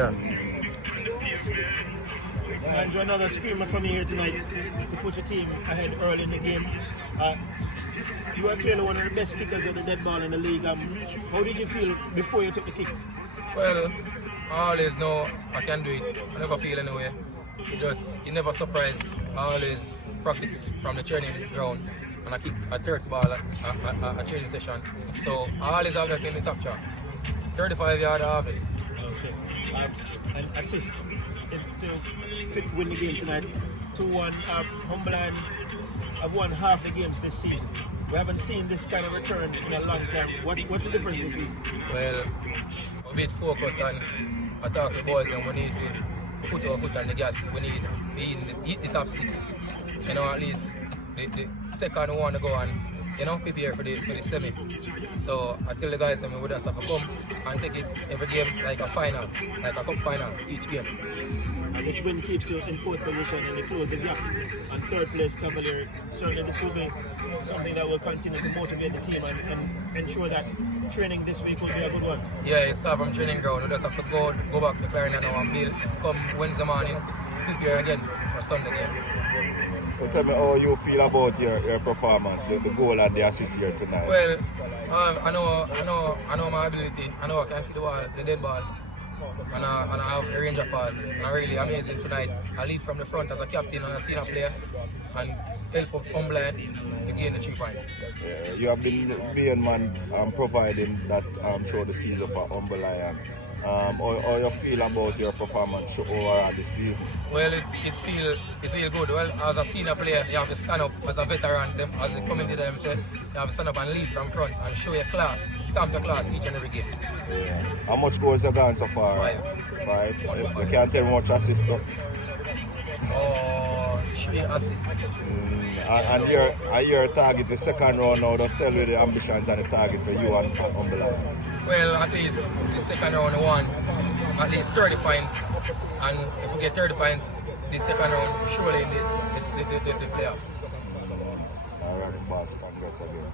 Yeah. Andrew, another screamer from you here tonight to put your team ahead early in the game. You are clearly one of the best kickers of the dead ball in the league. How did you feel before you took the kick? Well, I always know I can do it. I never feel anyway. You never surprise. I always practice from the training ground and I kick a third ball at a training session. So I always have that in the top chart. 35 yard I have it. Okay. An assist to win the game tonight. 2-1. Humberland have won half the games this season. We haven't seen this kind of return in a long time. What's the difference this season? Well, a bit focus on attack the boys and we need to put our foot on the gas. We need to hit the top 6. You know, at least the second one to go and prepare for the semi. So I tell the guys that we would just have to come and take it every game like a final, like a cup final each game. And this win keeps you in fourth position and they close the gap on third place Cavalier. Certainly this will be something that will continue to motivate the team and ensure that training this week will be a good one. Yeah, it's start from training ground. We just have to go back to Clarion now and build. Come Wednesday morning, prepare again for Sunday game. So tell me how you feel about your performance, the goal and the assist here tonight. Well, I know my ability. I know I can hit the ball, the dead ball, and I have a range of pass. And I'm really amazing tonight. I lead from the front as a captain and a senior player, and help up Humberland to gain the 3 points. You have been the main man providing that through the season for Humberland. How you feel about your performance overall this season? Well, it's feel good. Well, as a senior player, you have to stand up as a veteran. As the community them say, you have to stand up and lead from front and show your class, stamp your class each and every game. Yeah. How much goals have you gone so far? 5. You can't tell me much assists though. 3 assists. And your target, the second round now, just tell you the ambitions and the target for you and Humberland. Well, at least the second round won at least 30 points, and if we get 30 points, the second round surely in the playoff. All right, boss. Congrats again.